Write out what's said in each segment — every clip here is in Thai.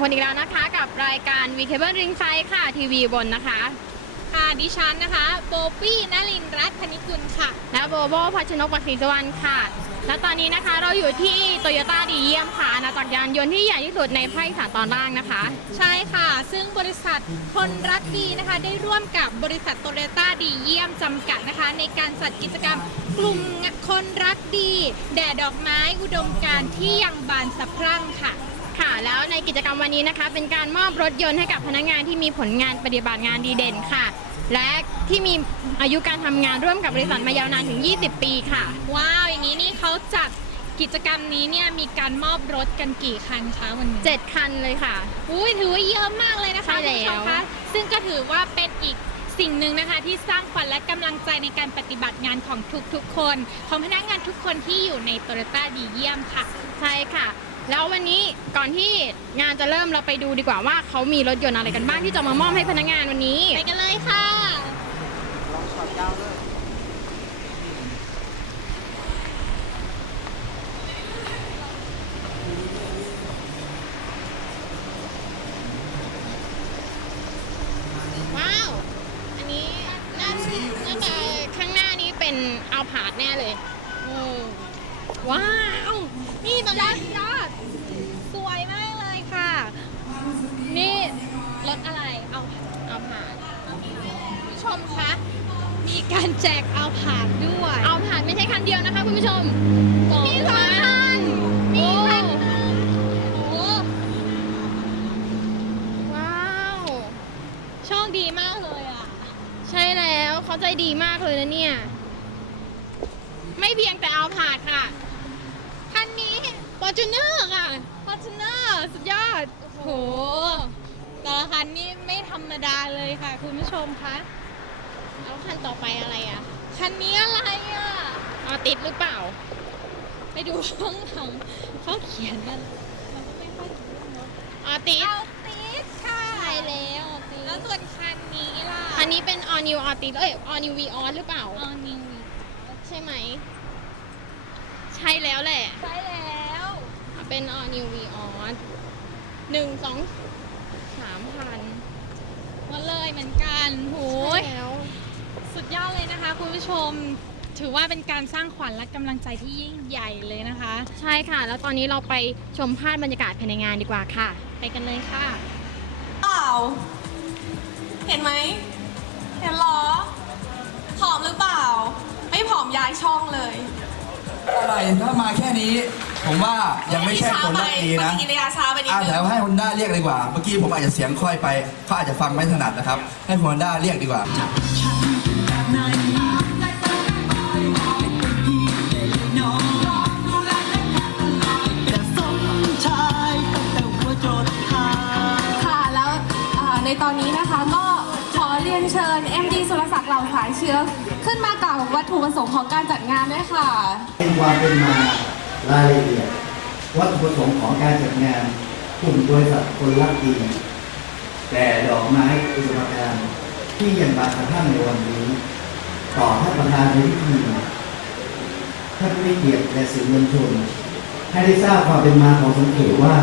คนอีกแล้วนะคะ กับรายการ v c a b l e Ring s i d e ค่ะ ทีวีบนนะคะ ค่ะดิฉันนะคะโบปี้นลินรัตน์พนิกุลค่ะ และโบโบพัชนกปศรีสวรรณค่ะ และตอนนี้นะคะเราอยู่ที่โตโยต้าดีเยี่ยมค่ะอาณาจักรยานยนต์ที่ใหญ่ที่สุดในภาคอีสานตอนล่างนะคะ ใช่ค่ะ ซึ่งบริษัทคนรักดีนะคะ ได้ร่วมกับบริษัทโตโยต้าดีเยี่ยมจำกัดนะคะ ในการจัดกิจกรรมกลุ่มคนรักดี แด่ดอกไม้อุดมการณ์ที่ยังบานสะพรั่งค่ะ ค่ะ แล้วในกิจกรรมวันนี้นะคะ เป็นการมอบรถยนต์ให้กับพนักงานที่มีผลงานปฏิบัติงานดีเด่นค่ะ และที่มีอายุการทำงานร่วมกับบริษัทมายาวนานถึง 20 ปีค่ะ ว้าว อย่างนี้นี่เขาจัดกิจกรรมนี้เนี่ยมีการมอบรถกันกี่คันคะวันนี้7 คันเลยค่ะ อุ้ยถือว่าเยอะมากเลยนะคะใช่แล้วคุณผู้ชมคะซึ่งก็ถือว่าเป็นอีก สิ่งหนึ่งนะคะที่สร้างขวัญและกำลังใจในการปฏิบัติงานของทุกๆคน ของพนักงานทุกคนที่อยู่ในโตโยต้าดีเยี่ยมค่ะ ใช่ค่ะ แล้ววันนี้ก่อนที่งานจะเริ่มเราไปดูดีกว่าว่าเขามีรถยนต์อะไรกันบ้างที่จะมามอบให้พนักงานวันนี้ ไปกันเลยค่ะว้าว อันนี้น่าน่าจะข้างหน้านี้เป็นเอาผาดแน่เลยโอ้ว้าว นี่ตอนแรกยอดสวยมากเลยค่ะ นี่รถอะไรเอา เอาผาด ผู้ชมคะมีการ แจกเอาผ่านด้วย เอาผาดไม่ใช่คันเดียวนะคะคุณผู้ชมมีสองคันมีคันหนึ่งโอ้ว้าวโชคดีมากเลยอะ ใช่แล้วเขาใจดีมากเลยนะเนี่ย ไม่เพียงแต่เอาผาดค่ะ คันนี้ฟอร์จูเนอร์ค่ะฟอร์จูเนอร์สุดยอด โอ้โหแต่ละคันนี่ไม่ธรรมดาเลยค่ะ คุณผู้ชมคะ แล้วคันต่อไปอะไรอะ คันนี้อะไรอะเอาติดหรือเปล่า ไปดูข้างหลังเขาเขียนกันเราก็ไม่ค่อยรู้เนอะเอาติดเอาติสค่ะใช่แล้วเอาติดแล้วส่วนคันนี้ล่ะคันนี้เป็น all new เอาติดเอ้ย all new v o หรือเปล่า เอานิวใช่ไหม ใช่แล้วแหละ ใช่แล้วเป็น all new v o หนึ่งสองสามพันมาเลยเหมือนกันโห ใช่ ย แล้ว สุดยอดเลยนะ คะคุณผู้ชม ถือว่าเป็นการสร้างขวัญและกำลังใจที่ยิ่งใหญ่เลยนะคะ ใช่ค่ะ แล้วตอนนี้เราไปชมภาพบรรยากาศภายในงานดีกว่าค่ะ ไปกันเลยค่ะเปล่าเห็นไหมเห็นเหรอผอมหรือเปล่า ไม่ผอมย้ายช่องเลยอะไรถ้ามาแค่นี้ ผมว่ายังไม่ใช่คนรักดีนะกินระยะช้าไปนิดอ่านึเดี๋ยวงให้ฮอนด้าเรียกดีกว่า เมื่อกี้ผมอาจจะเสียงค่อยไปเขาอาจจะฟังไม่ถนัดนะครับ ให้ฮอนด้าเรียกดีกว่า อนตอนนี้นะคะก็ขอเรียนเชิญ MD สุรศักดิ์เหล่าสายเชื้อ ขึ้นมากล่าววัตถุประสงค์ของการจัดงานด้วยค่ะ เป็นความเป็นมารายละเอียดวัตถุประสงค์ของการจัดงานกลุ่มบริษัทคนรักดีแต่ดอกไม้อุดมการณ์ที่ยังบานสะพรั่งในวันนี้ ต่อท่านประธานในพิธีท่านผู้มีเกียรติและสื่อมวลชนให้ได้ทราบความเป็นมาของสังเกตว่า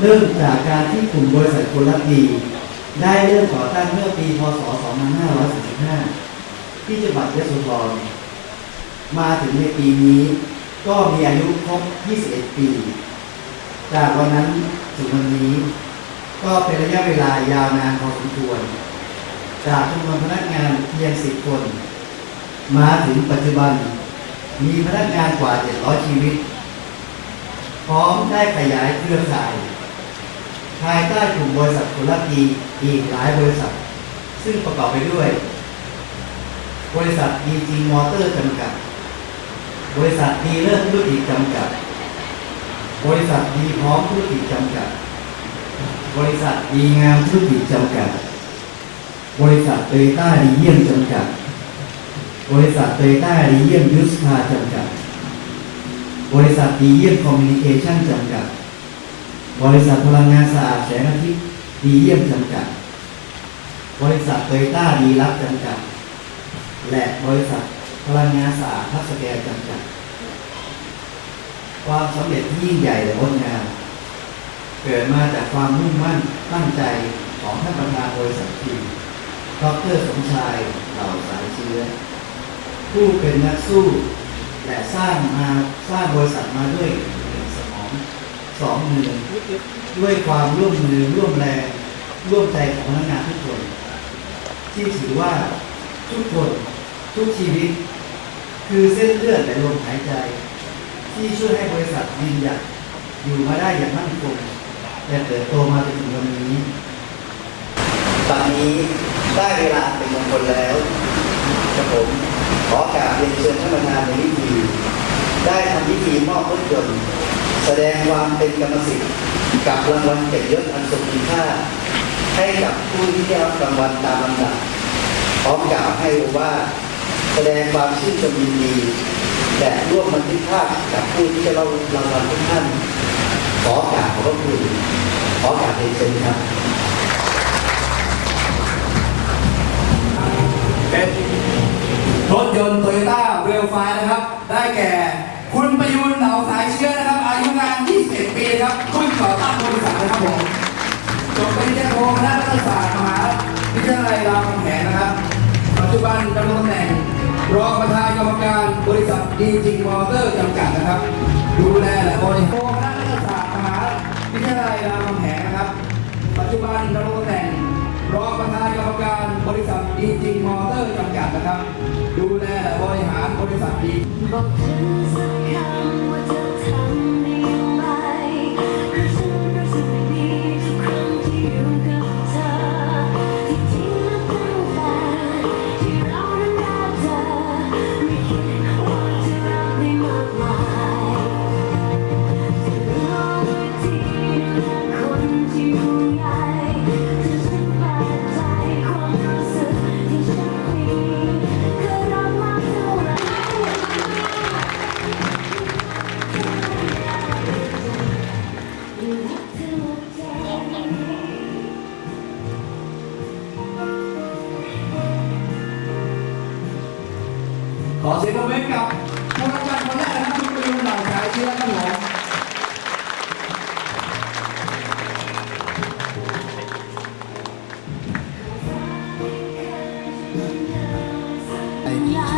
เริ่มจากการที่กลุ่มบริษัทคนรักดีได้เริ่มก่อตั้งเมื่อปีพศ 2545ที่จังหวัดยะโสธรมาถึงในปีนี้ ก็มีอายุครบ 21 ปี จากวันนั้นถึงวันนี้ ก็เป็นระยะเวลายาวนานพอสมควร จากจำนวนพนักงานเพียง 10 คน มาถึงปัจจุบัน มีพนักงานกว่า 700 ชีวิต พร้อมได้ขยายเครือข่าย ภายใต้กลุ่มบริษัทคนละดีอีกหลายบริษัท ซึ่งประกอบไปด้วย บริษัท DG Motor จำกัด บริษัทดีเลิศธุรกิจจำกัด บริษัทดีพร้อมธุรกิจจำกัด บริษัทดีงามธุรกิจจำกัด บริษัทโตยต้าดีเยี่ยมจำกัด บริษัทโตยต้าดีเยี่ยมยุสคาจำกัด บริษัทดีเยี่ยมคอมมิวนิเคชั่นจำกัด บริษัทพลังงานสะอาดแสงอาทิตย์ดีเยี่ยมจำกัด บริษัทโตยต้าดีรักจำกัด และบริษัทพลังงานสะอาดทัศแกจำกัด ความสำเร็จที่ยิ่งใหญ่และงดงามเกิดมาจากความมุ่งมั่นตั้งใจของท่านประธานบริษัททีดรสมชายเหล่าสายเชื้อ ผู้เป็นนักสู้ และสร้างมาสร้างบริษัทมาด้วย สองมือด้วยความร่วมมือร่วมแรงร่วมใจของพนักงานทุกคน ที่ถือว่าทุกคนทุกชีวิต คือเส้นเลือดและลมหายใจ ที่ช่วยให้บริษัทยืนหยัดอยู่มาได้อย่างมั่นคงและเติบโตมาจนถึงวันนี้ตอนนี้ได้เวลาเป็นมงคลแล้วกระผมขอกราบเรียนเชิญท่านประธานในพิธีได้ทำพิธีมอบรถยนต์ แสดงความเป็นกรรมสิทธิ์กับรางวัลเกียรติยศอันทรงคุณค่า ให้กับผู้ที่ได้รับรางวัลตามลำดับพร้อมกล่าวให้รู้ว่า แสดงความชื่นชมยินดีและร่วมบันทึกภาพกับผู้ที่ได้รับรางวัลทุกท่านขอกราบขอบพระคุณขอกราบเรียนเชิญครับเป็นรถยนต์โตโยต้าเรลไฟนะครับ ได้แก่คุณประยูนเหนา ครับรุ่นก่อตั้งบริษัทนะครับผมจบปริญญาโทคณะรัฐศาสตร์มหาวิทยาลัยรามคำแหงนะครับ ปัจจุบันดำรงตำแหน่งรองประธานกรรมการบริษัทดีจิงมอเตอร์จำกัดนะครับ ดูแลและบริหารคณะรัฐศาสตร์มหาวิทยาลัยรามคำแหงนะครับ ปัจจุบันดำรงตำแหน่งรองประธานกรรมการบริษัทดีจริงมอเตอร์จำกัดนะครับ ดูแลและบริหารบริษัทดี เหล่าสายเชื้อครับผ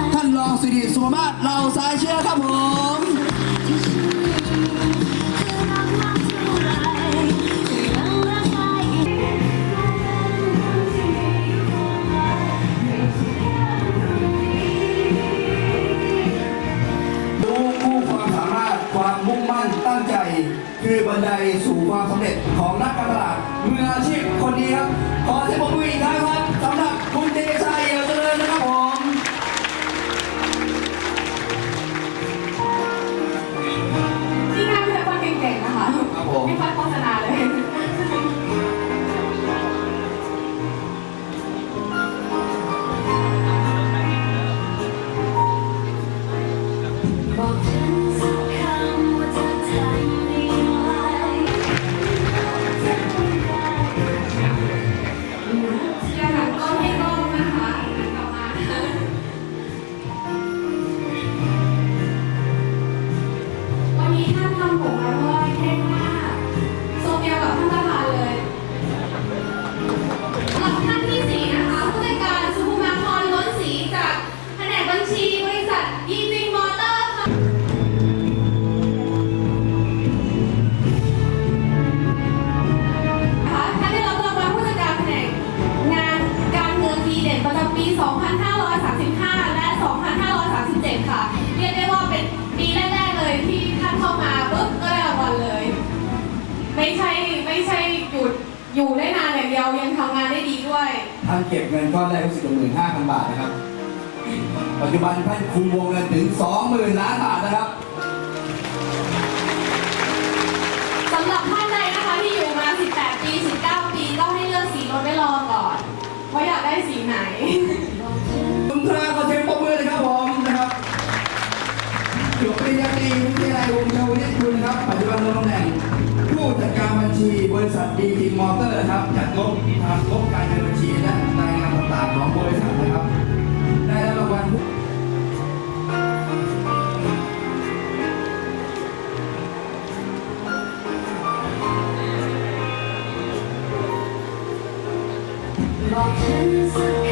มท่านรองสิริสุมาศเราสายเชื่อครับผม สู่ความสำเร็จของนักการตลาดมืออาชีพคนนี้ครับ ขอเสียงปรบมืออีกครั้งครับสำหรับ นานอย่างเดียวยังทำงานได้ดีด้วย ท่านเก็บเงินก้อนแรกรู้สึกหมื่นห้าพันบาทนะครับ ปัจจุบันท่านคุมวงเงินถึงสองหมื่นล้านบาทนะครับ สำหรับท่านใดนะคะที่อยู่มา 18 ปี 19 ปีก็ให้เลือกสีรถไว้รอก่อน ว่าอยากได้สีไหน ชีบริษัทบีทีมอเตอร์ครับจัดงบทำงบการเงินบัญชีและรายงานต่างๆของบริษัทนะครับ ได้รับรางวัลบอกฉันสัก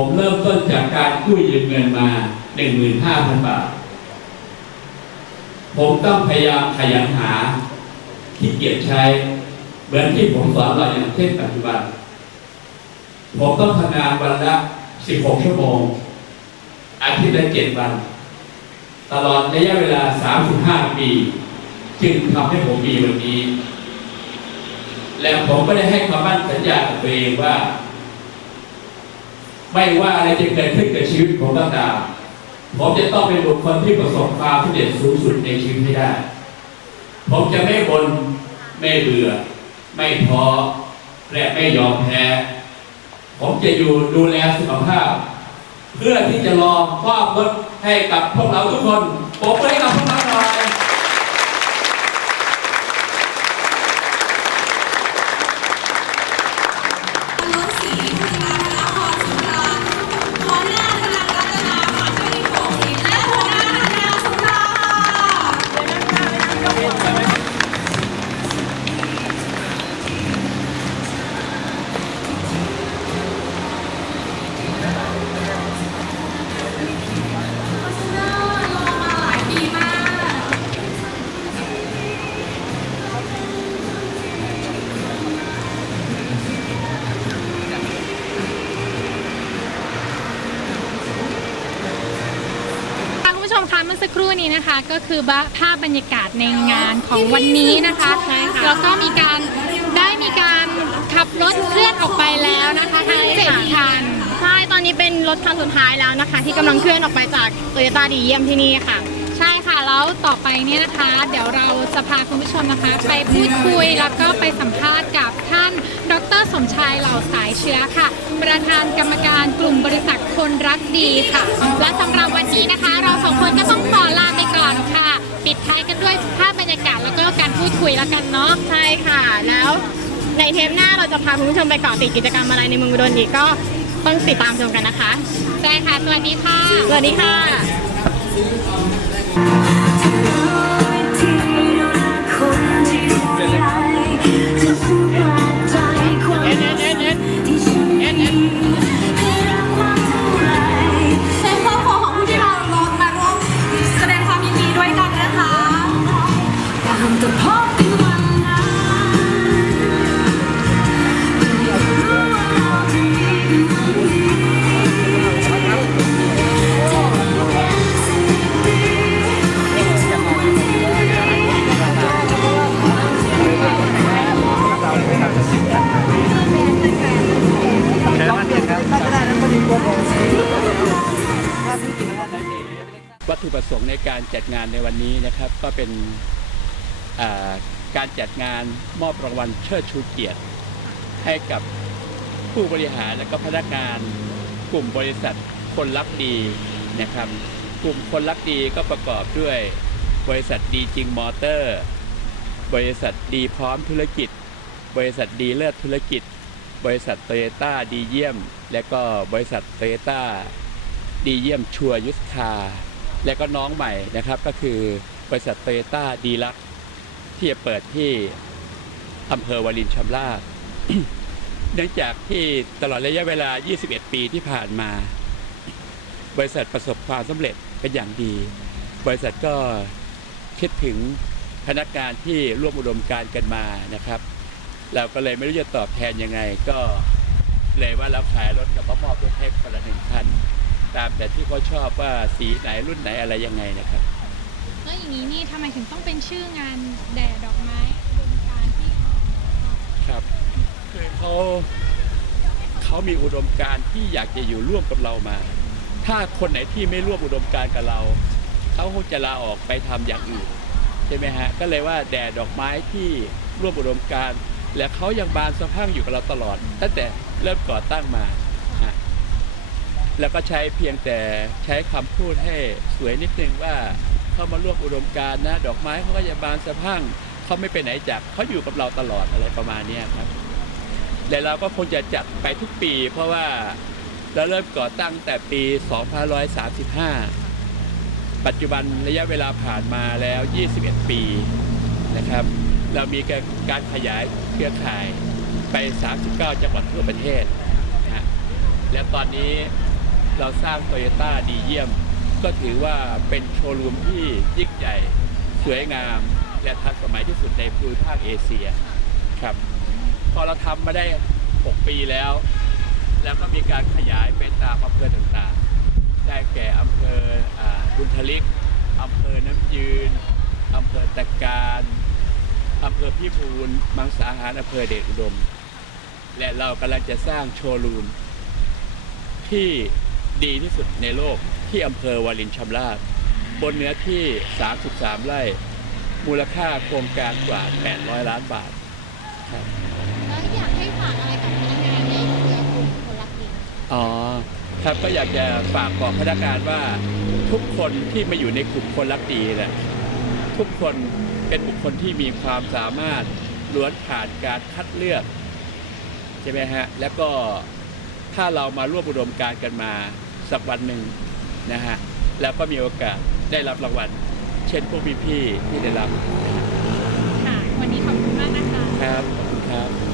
ผมเริ่มต้นจากการกู้ยืมเงินมา 15,000 บาท ผมต้องพยายามขยันหาที่เกียจใช้ เหมือนที่ผมสอนเราอย่างเช่นปัจจุบัน ผมต้องทำงานวันละ 16 ชั่วโมง อาทิตย์ละ 7 วัน ตลอดระยะเวลา 35 ปี จึงทำให้ผมมีวันนี้ และผมก็ได้ให้คำมั่นสัญญากับตัวเองว่า ไม่ว่าอะไรจะเกิดขึ้นกับชีวิตผมก็ตามผมจะต้องเป็นบุคคลที่ประสบความสำเร็จสูงสุดในชีวิตให้ได้ ผมจะไม่บนไม่เบื่อ ไม่ท้อและไม่ยอมแพ้ ผมจะอยู่ดูแลสุขภาพ เพื่อที่จะรอมอบรถให้กับพวกเราทุกคนผมให้กับพวกเราหน่อย ค่ะคุณผู้ชมคะเมื่อสักครู่นี้นะคะก็คือภาพบรรยากาศในงานของวันนี้นะคะใช่ค่ะแล้วก็มีการได้มีการขับรถเคลื่อนออกไปแล้วนะคะทั้งเจ็ดคันใช่ตอนนี้เป็นรถคันสุดท้ายแล้วนะคะ ที่กำลังเคลื่อนออกไปจากโตโยต้าดีเยี่ยมที่นี่ค่ะ ใช่ค่ะแล้วต่อไปเนี่ยนะคะ เดี๋ยวเราจะพาคุณผู้ชมนะคะ ไปพูดคุยแล้วก็ไปสัมภาษณ์กับท่าน ดรสมชายเหล่าสายเชื้อค่ะ ประธานกรรมการกลุ่มบริษัทคนรักดีค่ะ และสำหรับวันนี้นะคะ ในเทปหน้าเราจะพาคุณผู้ชมไปเกาะติดกิจกรรมอะไรในเมืองอุดรอีกก็ต้องติดตามชมกันนะคะใช่ค่ะ สวัสดีค่ะ สวัสดีค่ะที่ดูแลคนที่ห่วงใยจะฉันแปลกใจความ งานในวันนี้นะครับก็เป็นการจัดงานมอบรางวัลเชิดชูเกียรติ ให้กับผู้บริหารและก็พนักงาน กลุ่มบริษัทคนรักดีนะครับ กลุ่มคนรักดีก็ประกอบด้วย บริษัทดีจริงมอเตอร์ บริษัทดีพร้อมธุรกิจ บริษัทดีเลิศธุรกิจ บริษัทโตโยต้าดีเยี่ยม และก็บริษัทโตโยต้าดีเยี่ยมชัวยุทธคา และก็น้องใหม่นะครับก็คือบริษัทโตโยต้าดีลักที่จะเปิดที่อำเภอวารินชำราบเนื่องจากที่ตลอดระยะเวลา 21 ปีที่ผ่านมา บริษัทประสบความสำเร็จเป็นอย่างดี บริษัทก็คิดถึงพนักงานที่ร่วมอุดมการกันมานะครับ เราก็เลยไม่รู้จะตอบแทนยังไง ก็เลยว่าเราขายรถกับมอบรถให้คนละหนึ่งคัน ตามแต่ที่เขาชอบว่าสีไหนรุ่นไหนอะไรยังไงนะครับ แล้วอย่างนี้นี่ทำไมถึงต้องเป็นชื่องานแด่ดอกไม้ดวงการที่ครับคือเขาเขามีอุดมการณ์ที่อยากจะอยู่ร่วมกับเรามา ถ้าคนไหนที่ไม่ร่วมอุดมการณ์กับเราเขาคงจะลาออกไปทำอย่างอื่นใช่ไหมฮะก็เลยว่าแดดดอกไม้ที่ร่วมอุดมการณ์และเขายังบานสะพรั่งอยู่กับเราตลอด ตั้งแต่เริ่มก่อตั้งมาฮะ แล้วก็ใช้เพียงแต่ใช้คำพูดให้สวยนิดนึงว่าเข้ามาร่วมอุดมการณ์นะ ดอกไม้เขาก็จะบานสะพั่งเขาไม่ไปไหนจากเขาอยู่กับเราตลอดอะไรประมาณเนี้ครับและเราก็คงจะจัดไปทุกปี เพราะว่าเราเริ่มก่อตั้งแต่ปี 2535 ปัจจุบันระยะเวลาผ่านมาแล้ว 21 ปีนะครับ เรามีการการขยายเครือข่ายไป 39 จังหวัดทั่วประเทศนะฮะและตอนนี้ เราสร้างโตโยต้าดีเยี่ยม ก็ถือว่าเป็นโชว์รูมที่ยิ่งใหญ่ สวยงาม และทันสมัยที่สุดในภูมิภาคเอเชียครับ พอเราทำมาได้ 6 ปีแล้ว แล้วก็มีการขยายไปตามอำเภอต่างๆ ได้แก่อำเภอบุญทลิกอำเภอน้ำยืนอำเภอตะการอำเภอพิบูลมังสาหารอำเภอเดชอุดม และเรากำลังจะสร้างโชว์รูมที่ ดีที่สุดในโลกที่อำเภอวารินชำราบบนเนื้อที่ 33 ไร่ มูลค่าโครงการกว่า 800 ล้านบาทครับแล้วอยากให้ฝากอะไรกับพนักงานในเครือกลุ่มคนรักดีอ๋อครับก็อยากจะฝากบอกพนักงานว่าทุกคนที่มาอยู่ในกลุ่มคนรักดีแหละทุกคนเป็นบุคคลที่มีความสามารถล้วนผ่านการคัดเลือก ใช่ไหมฮะ แล้วก็ถ้าเรามาร่วมอุดมการณ์กันมา สักวันหนึ่งนะฮะแล้วก็มีโอกาสได้รับรางวัล เช่นพวกพี่ๆที่ได้รับค่ะวันนี้ขอบคุณมากนะคะ ครับขอบคุณครับ